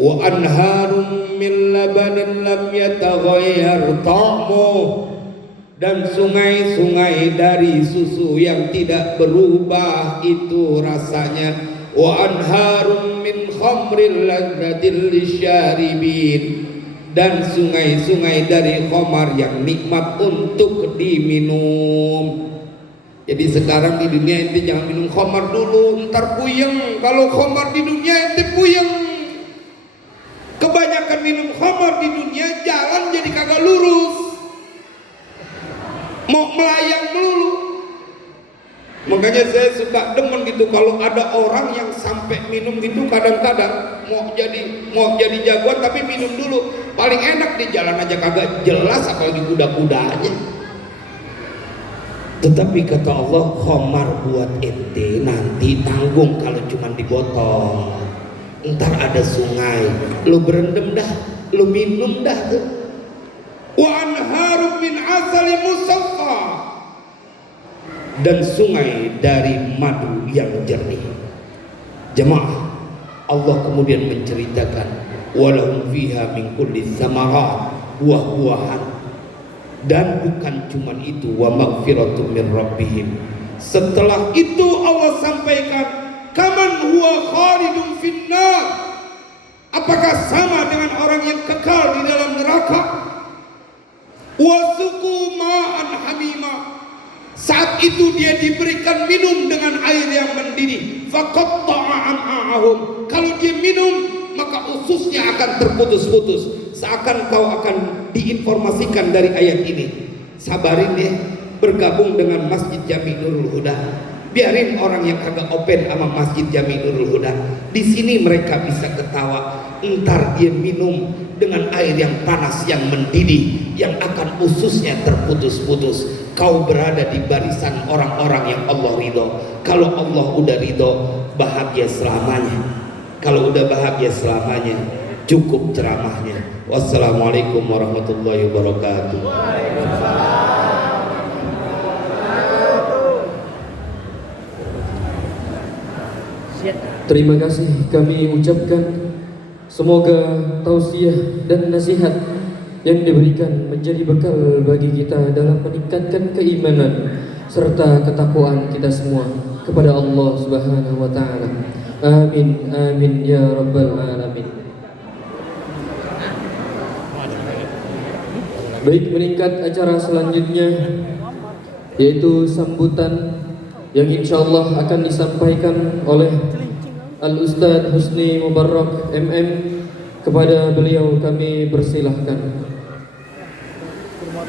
wa anharum min labanin lam yataghayyar ta'muh, dan sungai-sungai dari susu yang tidak berubah itu rasanya. Wa anharum min khamril ladzatil lisyaribin, dan sungai-sungai dari khamar yang nikmat untuk diminum. Jadi sekarang di dunia ente jangan minum khamar dulu, ntar puyeng. Kalau khamar di dunia ente puyeng. Kebanyakan minum khamar di dunia jalan jadi kagak lurus, mau melayang melulu. Makanya saya suka demen gitu kalau ada orang yang sampai minum gitu. Kadang-kadang mau jadi jagoan tapi minum dulu. Paling enak di jalan aja kagak jelas, apalagi kuda-kudanya. Tetapi kata Allah, khamar buat ente nanti tanggung kalau cuma di botol. Ntar ada sungai, lu berendam dah, lu minum dah tuh. Wa anharum min asali musaffa, dan sungai dari madu yang jernih. Jemaah, Allah kemudian menceritakan walahum fiha min kulli tsamarat, buah-buahan. Dan bukan cuma itu, wa maghfiratum min rabbihim. Setelah itu Allah sampaikan kaman huwa khalidun finnar. Apakah sama dengan orang yang kekal di dalam neraka? Wa suqu ma'an hamima, saat itu dia diberikan minum dengan air yang mendidih. Faqatta'a am'a'ahum, kalau dia minum maka ususnya akan terputus-putus. Seakan kau akan diinformasikan dari ayat ini. Sabarin ya, bergabung dengan Masjid Jami Nurul Huda. Biarin orang yang kagak open sama Masjid Jami Nurul Huda. Di sini mereka bisa ketawa. Entar dia minum dengan air yang panas yang mendidih, yang akan ususnya terputus-putus. Kau berada di barisan orang-orang yang Allah ridho. Kalau Allah udah ridho, bahagia selamanya. Kalau udah bahagia selamanya, cukup ceramahnya. Wassalamualaikum warahmatullahi wabarakatuh. Terima kasih kami ucapkan. Semoga tausiah dan nasihat yang diberikan menjadi bekal bagi kita dalam meningkatkan keimanan serta ketakwaan kita semua kepada Allah Subhanahu wa taala. Amin amin ya rabbal alamin. Baik, meningkat acara selanjutnya yaitu sambutan yang insyaallah akan disampaikan oleh Al-Ustadz Husni Mubarak MM. Kepada beliau kami persilahkan. Keluar.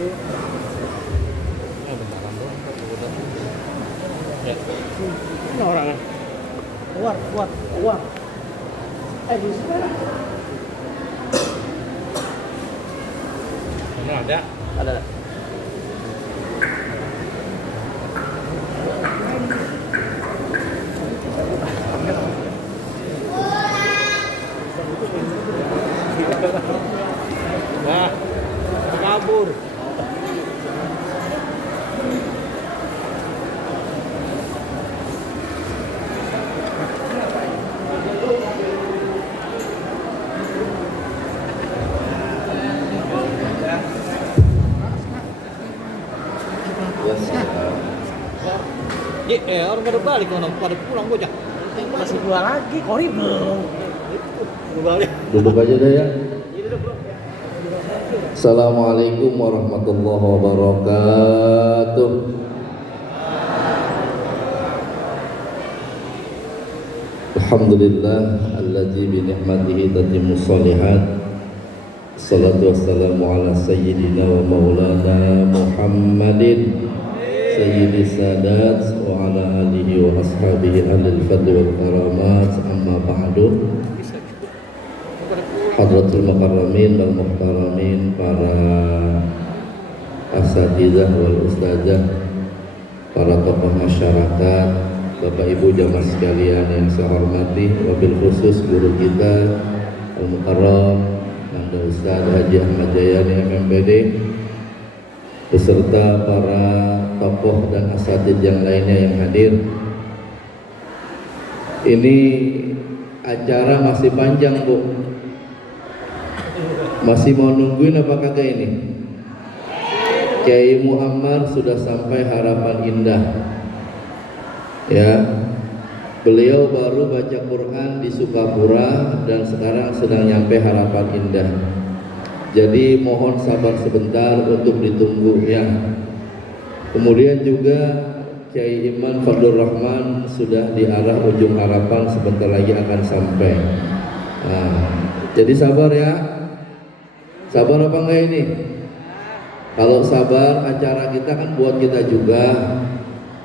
Di sana. Mana ada? Nah, kabur. Orang pada balik, orang pada pulang bocah. Masih pulang lagi, kori belum. Duduk aja deh ya. Assalamualaikum warahmatullahi wabarakatuh. Alhamdulillah alladzi bi ni'matihi tatimmus shalihat. Salatu wassalamu ala sayyidina wa maulana Muhammadin sayyidis sadat wa ala alihi wa ashabihi ahlil fadli wal karamat, amma ba'du. Hadratul mukarramin wal muhtaramin, para asatidzah wal ustadzah, para tokoh masyarakat, Bapak Ibu jamaah sekalian yang saya hormati, wabil khusus guru kita Al-Mukarram Anda Ustadz Haji Ahmad Jayani MMPD, beserta para tokoh dan asatidz yang lainnya yang hadir. Ini acara masih panjang, Bu. Masih mau nungguin apa kagak ini? Kiai Muammar sudah sampai Harapan Indah. Ya, beliau baru baca Quran di Sukapura dan sekarang sedang nyampe Harapan Indah. Jadi mohon sabar sebentar untuk ditunggu ya. Kemudian juga Kiai Iman Fadlur Rahman sudah di arah ujung harapan, sebentar lagi akan sampai. Nah, jadi sabar ya. Sabar apa enggak ini? Kalau sabar, acara kita kan buat kita juga.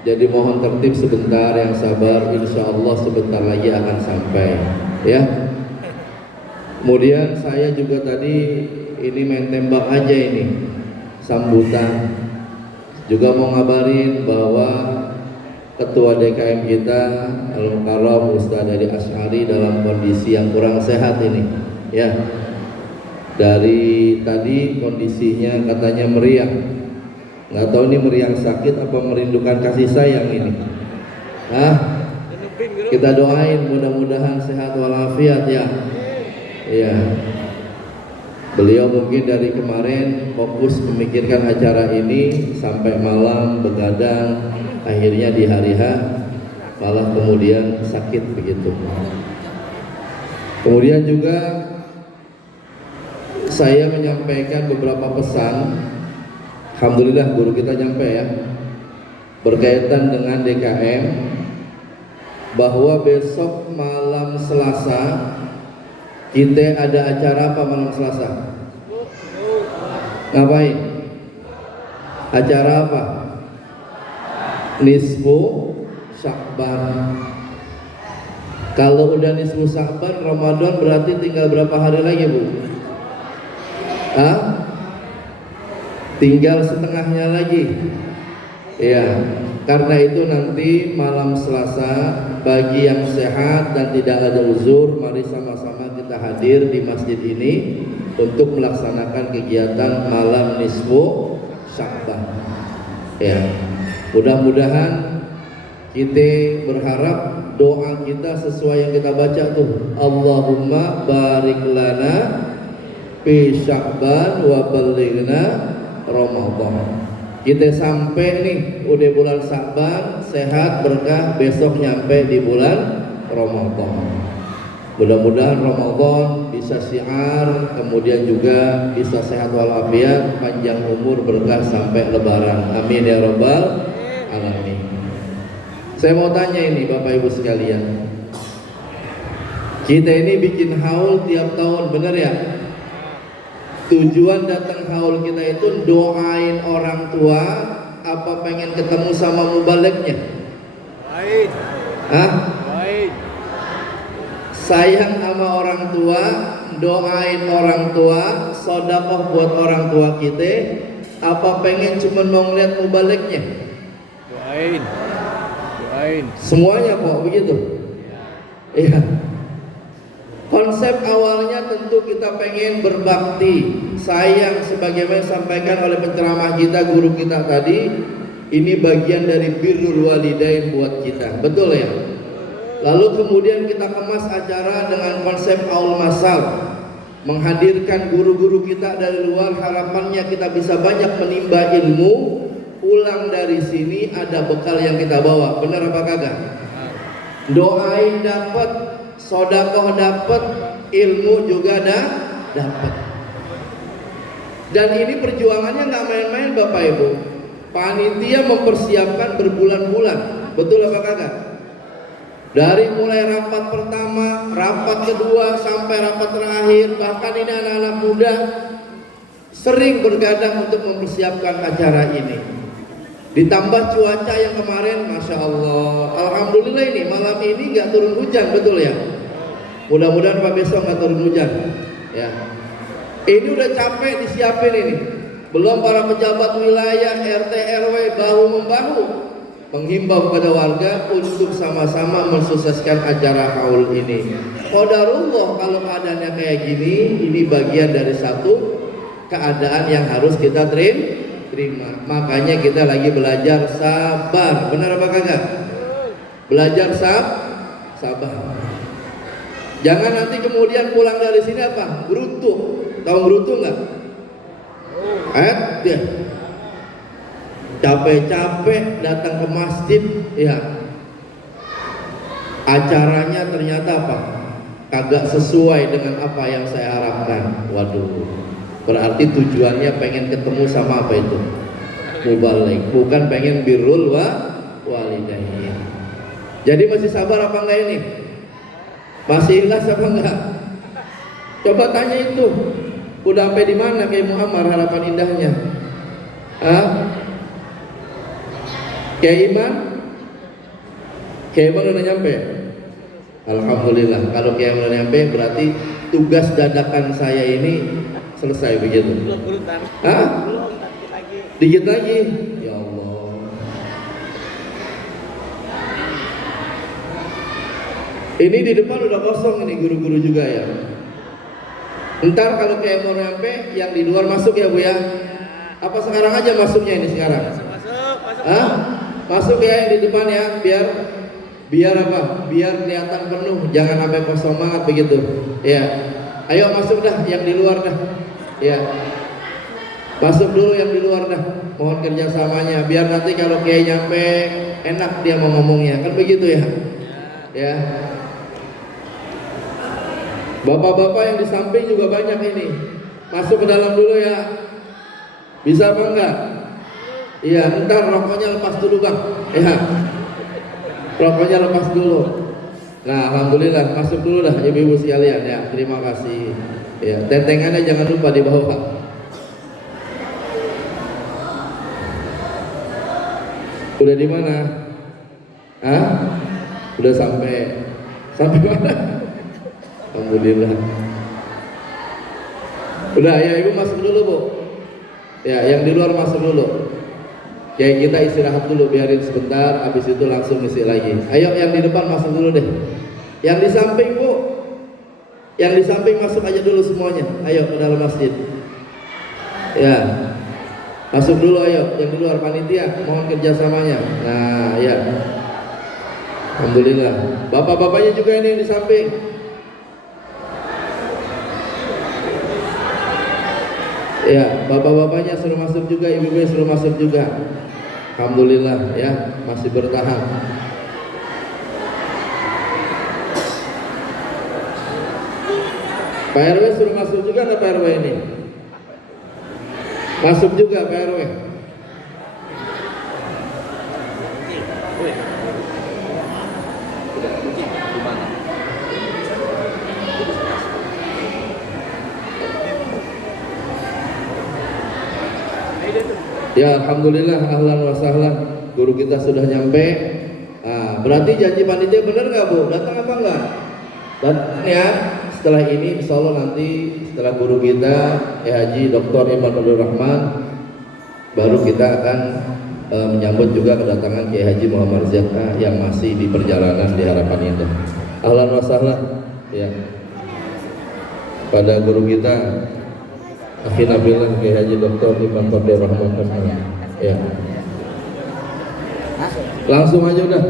Jadi mohon tertib sebentar, yang sabar, insya Allah sebentar lagi akan sampai ya. Kemudian saya juga tadi ini main tembak aja ini, sambutan. Juga mau ngabarin bahwa Ketua DKM kita Al-Mukarram Ustadz Adi Asy'ari dalam kondisi yang kurang sehat ini ya. Dari tadi kondisinya katanya meriang. Nggak tahu ini meriang sakit apa merindukan kasih sayang ini. Kita doain mudah-mudahan sehat walafiat ya. Iya. Beliau mungkin dari kemarin fokus memikirkan acara ini sampai malam begadang, akhirnya di hari H malah kemudian sakit begitu. Kemudian juga saya menyampaikan beberapa pesan. Alhamdulillah guru kita nyampe ya, berkaitan dengan DKM, bahwa besok malam Selasa kita ada acara apa malam Selasa? Ngapain? Acara apa? Nisfu Sya'ban. Kalau udah nisfu Sya'ban, Ramadan berarti tinggal berapa hari lagi, Bu? Tinggal setengahnya lagi. Ya, karena itu nanti malam Selasa bagi yang sehat dan tidak ada uzur, mari sama-sama kita hadir di masjid ini untuk melaksanakan kegiatan malam nisfu Sya'ban. Ya, mudah-mudahan kita berharap doa kita sesuai yang kita baca tuh. Allahumma barik lana fi Sya'ban wa ballighna Ramadan. Kita sampai nih udah bulan Sya'ban, sehat berkah, besok nyampe di bulan Ramadan. Mudah-mudahan Ramadan bisa syiar, kemudian juga bisa sehat walafiat, panjang umur, berkah sampai lebaran. Amin ya rabbal alamin. Saya mau tanya ini Bapak Ibu sekalian, kita ini bikin haul tiap tahun, bener ya? Tujuan datang haul kita itu doain orang tua apa pengen ketemu sama mubaliknya? Baik. Baik. Sayang sama orang tua, doain orang tua, sedekah buat orang tua kita, apa pengen cuma mau ngeliat mubaliknya? Doain. Doain. Semuanya kok begitu? Iya. Konsep awalnya tentu kita pengen berbakti, sayang, sebagaimana disampaikan oleh penceramah kita, guru kita tadi. Ini bagian dari birrul walidain buat kita, betul ya? Lalu kemudian kita kemas acara dengan konsep aul masal, menghadirkan guru-guru kita dari luar. Harapannya kita bisa banyak menimba ilmu, pulang dari sini ada bekal yang kita bawa. Benar apa kagak? Doain dapat, sedekah dapat, ilmu juga dapat. Dan ini perjuangannya nggak main-main Bapak Ibu. Panitia mempersiapkan berbulan-bulan, betul apa kagak? Dari mulai rapat pertama, rapat kedua, sampai rapat terakhir. Bahkan ini anak-anak muda sering bergadang untuk mempersiapkan acara ini. Ditambah cuaca yang kemarin, Masya Allah, Alhamdulillah ini malam ini nggak turun hujan, betul ya? Mudah-mudahan Pak besok nggak turun hujan. Ya, ini udah capek disiapin ini. Belum para pejabat wilayah, RT, RW bahu-membahu menghimbau kepada warga untuk sama-sama mensukseskan acara haul ini. Qadarullah, kalau keadaannya kayak gini, ini bagian dari satu keadaan yang harus kita terima. Makanya kita lagi belajar sabar. Benar apa kagak? Belajar sabar. Jangan nanti kemudian pulang dari sini apa? Gerutu. Tahu gerutu nggak? Ya. Capek-capek datang ke masjid, ya. Acaranya ternyata apa? Kagak sesuai dengan apa yang saya harapkan. Waduh. Berarti tujuannya pengen ketemu sama apa itu? Mubalik, bukan pengen birrul walidain. Jadi masih sabar apa enggak ini? Masih ikhlas apa enggak? Coba tanya itu. Udah sampai di mana Kiai Muhammad harapan indahnya? Kiai Iman udah nyampe? Alhamdulillah. Kalau Kiai Iman udah nyampe berarti tugas dadakan saya ini selesai begitu. Dikit lagi. Ya Allah. Ini di depan udah kosong ini guru-guru juga ya. Ntar kalau Kiai mau nyampe, yang di luar masuk ya Bu ya. Apa sekarang aja masuknya ini sekarang? Masuk ya yang di depan ya, biar apa? Biar kelihatan penuh, jangan sampai kosong banget begitu. Ya. Ayo masuk dah yang di luar dah. Ya. Masuk dulu yang di luar dah. Mohon kerjasamanya biar nanti kalau Kiai nyampe enak dia mau ngomongnya. Kan begitu ya. Ya. Bapak-bapak yang di samping juga banyak ini. Masuk ke dalam dulu ya. Bisa apa enggak? Iya, ntar rokoknya lepas dulu Bang. Ya. Rokoknya lepas dulu. Nah, alhamdulillah masuk dulu dah ibu-ibu sekalian ya. Terima kasih. Ya, tentengannya jangan lupa di bawah. Udah di mana? Udah sampai mana? Alhamdulillah. Udah ya ibu masuk dulu Bu. Ya yang di luar masuk dulu. Ya kita istirahat dulu biarin sebentar. Habis itu langsung ngisi lagi. Ayo yang di depan masuk dulu deh. Yang di samping Bu. Yang di samping masuk aja dulu semuanya. Ayo ke dalam masjid. Ya. Masuk dulu ayo. Yang di luar panitia mohon kerjasamanya. Nah ya. Alhamdulillah. Bapak-bapaknya juga ini di samping. Ya, bapak-bapaknya suruh masuk juga, ibu-ibunya suruh masuk juga. Alhamdulillah ya, masih bertahan. Pak RW suruh masuk juga nggak Pak RW ini? Masuk juga Pak RW. Ya alhamdulillah, ahlan wa sahlan, guru kita sudah nyampe. Nah, berarti janji panitia benar nggak Bu? Datang apa enggak? Datang ya. Setelah ini insya Allah nanti setelah guru kita Haji Dr. Iman Abdul Rahman, baru kita akan menyambut juga kedatangan Kiai Haji Muhammad Zaka yang masih di perjalanan di Harapan Indah. Ahlan wa sahlan ya. Pada guru kita Akhirnya bilang Kiai Haji Dr. Iman Abdul Rahman ya. Langsung aja udah.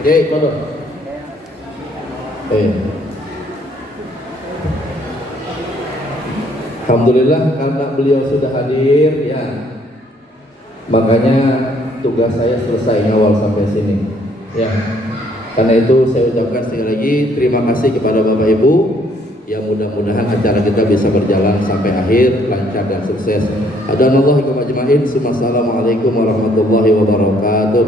Oke, kalau. Alhamdulillah karena beliau sudah hadir ya. Makanya tugas saya selesai ngawal sampai sini. Ya. Karena itu saya ucapkan sekali lagi terima kasih kepada Bapak Ibu Ya mudah-mudahan acara kita bisa berjalan sampai akhir lancar dan sukses. Hadanallahu wa ajma'in. Assalamualaikum warahmatullahi wabarakatuh.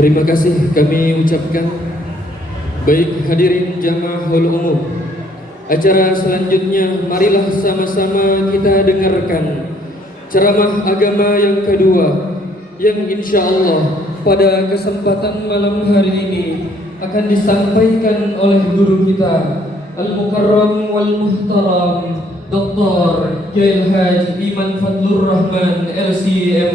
Terima kasih kami ucapkan. Baik hadirin jamaahul umum, acara selanjutnya marilah sama-sama kita dengarkan ceramah agama yang kedua, yang insya Allah pada kesempatan malam hari ini akan disampaikan oleh guru kita Al-Mukarram wal Muhtaram Dr. Kiai Haji Iman Fadlur Rahman LCM